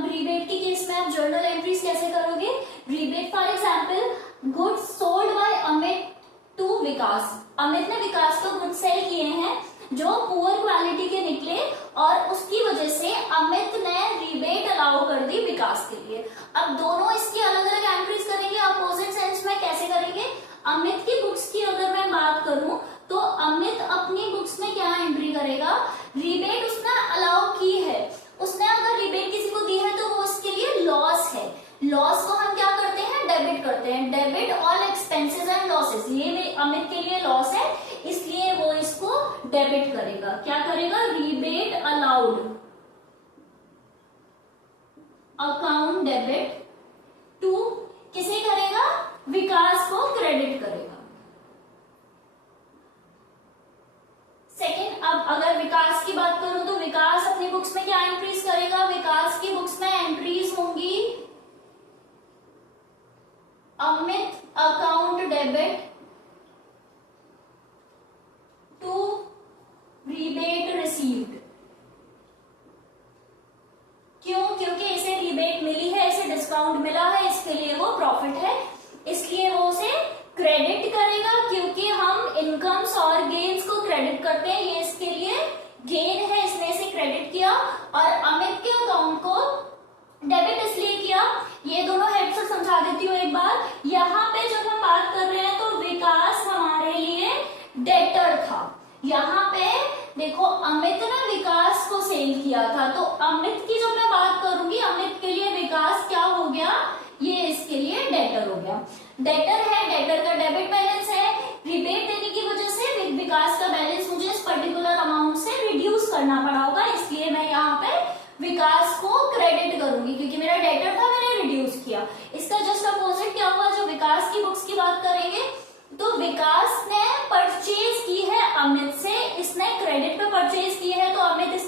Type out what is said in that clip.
अब रीबेट की केस में आप जर्नल एंट्रीज कैसे करोगे? Rebate for example, goods sold by Amit to Vikas. Amit ने विकास को गुड्स सेल किए हैं जो पुअर क्वालिटी के निकले और उसकी वजह से अमित ने रीबेट अलाउ कर दी विकास के लिए। अब दोनों इसकी अलग अलग एंट्रीज करेंगे अपोजिट सेंस में। कैसे करेंगे? अमित की बुक्स की अगर मैं बात करूं तो अमित अपनी बुक्स में क्या एंट्री करेगा? रीबेट उसने अलाउ की है, उसने अगर रीबेट किसी को दी है तो वो उसके लिए लॉस है। लॉस को हम क्या करते हैं? डेबिट करते हैं। Debit all expenses and losses, ये अमित के लिए लॉस है इसलिए वो इसको डेबिट करेगा। क्या करेगा? Rebate allowed, account debit to किसे करेगा? विकास को क्रेडिट करेगा। सेकेंड, अब अगर विकास की बात करूं तो विकास अपनी बुक्स में क्या एंट्रीज करेगा? विकास की बुक्स में एंट्रीज होंगी Amit account debit to rebate received. क्यों? क्योंकि इसे रीबेट मिली है, इसे डिस्काउंट मिला है, इसके लिए वो प्रॉफिट है, इसलिए वो उसे क्रेडिट करेगा। क्योंकि हम इनकम्स और गेन्स को क्रेडिट करते हैं, ये इसके लिए गेन है, इसने इसे क्रेडिट किया। और अमित के अकाउंट को डेबिट इसलिए किया। ये दोनों हेड से समझा देती हूँ एक बार। यहाँ पे जब हम बात कर रहे हैं तो विकास हमारे लिए डेटर था। यहाँ पे देखो अमित ने विकास को सेल किया था, तो अमित की जब मैं बात करूंगी, अमित के लिए विकास क्या हो गया? ये इसके लिए डेटर हो गया। डेटर है, डेटर का डेबिट बैलेंस है। रिबेट देने की वजह से विकास का बैलेंस मुझे इस पर्टिकुलर अमाउंट से रिड्यूस करना पड़ा होगा, इसलिए मैं यहाँ पे विकास को क्रेडिट करूंगी क्योंकि मेरा डेटर था, मैंने रिड्यूस किया। इसका जस्ट अपोजिट क्या हुआ? जो विकास की बुक्स की बात करेंगे तो विकास ने परचेज की है अमित से, इसने क्रेडिट पे परचेज की है तो अमित